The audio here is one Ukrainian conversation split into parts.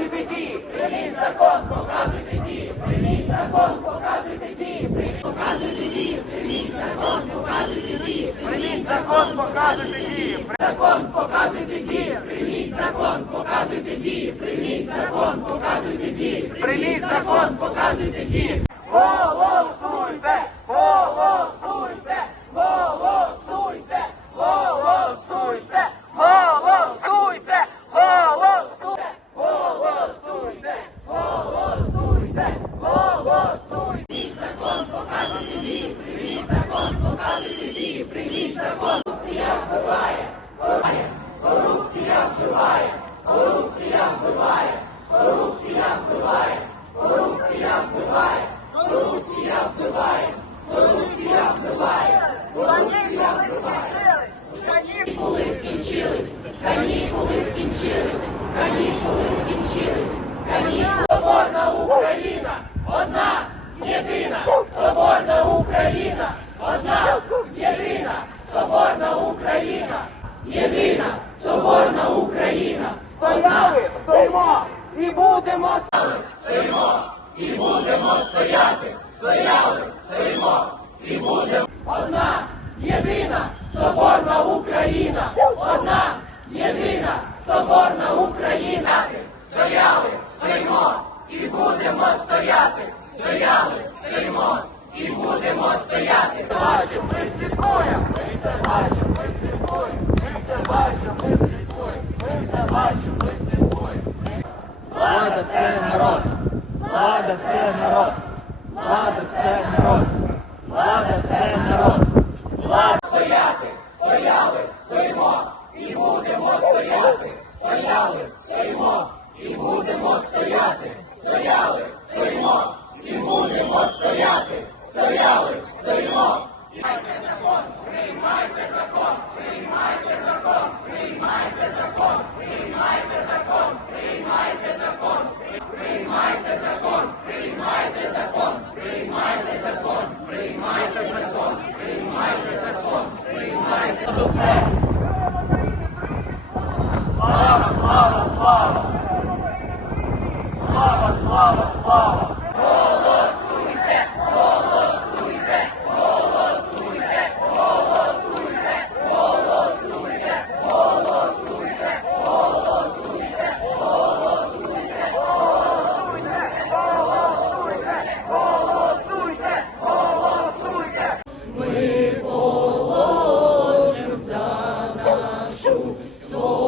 показуйте ті, прийміть закон, показуйте ті, прийміть закон, показуйте ті, показуйте ті, прийміть закон, показуйте ті, прийміть закон, показуйте ті, закон, показуйте ті, прийміть закон, показуйте ті, прийміть закон, показуйте ті, прийміть закон, показуйте ті. Закон. Корупція вбиває, корупція вбиває, корупція вбиває, корупція вбиває, корупція вбиває, корупція вбиває, корупція вбиває, корупція вбиває. Канікули скінчились, канікули скінчились, канікули скінчились, канікули. Соборна Україна, одна, єдина, соборна Україна, одна, єдина, соборна Україна, єдина, соборна Україна, Стояли, стоїмо! І будемо стоїмо! І будемо стояти, стояли, стоїмо! І будемо. Одна, єдина, соборна Україна, одна, єдина, соборна Україна. Стояли, стоїмо і будемо стояти, стояли, стоїмо і стояти. бачимо, ми слідкуємо. Ми це бачимо, ми слідкуємо. Ми це бачимо, ми слідкуємо. Ми це бачимо, ми слідкуємо. Влада це народ. Влада це народ. Влада це народ. Влада це народ. Слава, слава. Слава, слава, слава. Голосуйте, голосуйте, голосуйте, голосуйте, голосуйте, голосуйте, голосуйте, голосуйте, Голосуйте, голосуйте. Ми положим за нашу свободу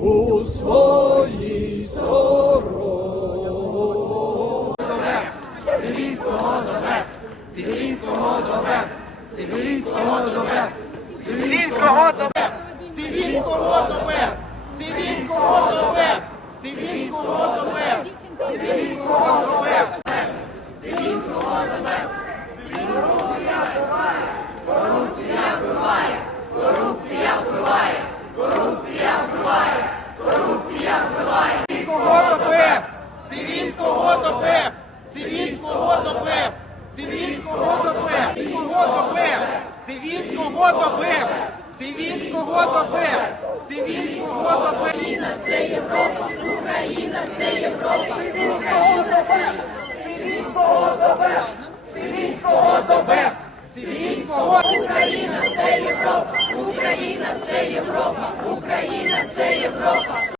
у своїй стороні. Цивільського добре, цивільського добре, цивільського добре, цивільського добре, цивільського добре, цивільського добре, цивільського добре, цивільського добре. ДП! Цивільського ДП! Цивільського ДП! Цивільського ДП! Цивільського ДП! Цивільського ДП! Україна – це Європа! Україна – це Європа! Цивільського ДП! Цивільського ДП! Цивільського Україна – це Європа! Україна – це Європа! Україна – це Європа!